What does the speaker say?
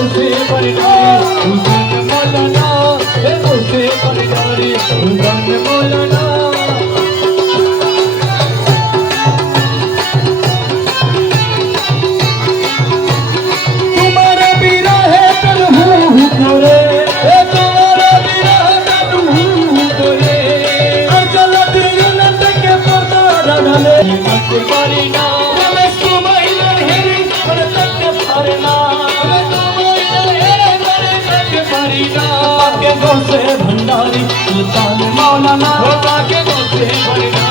বসে পারিনারে হুসেন মৌলানা হে বসে পারিনারে হুসেন মৌলানা तुम्हारे बिरहे तन हूँ करे तुम्हारे बिरहे तन हूँ करे अचल दिल नट के पर्दा डाले मत पारिना मैं तुम्हारी हेरी पर तक पारिना मैं तुम्हारी हेरी पर तक पारिना के गोसे भंडारी सुल्तान मौलाना के गोसे भंडारी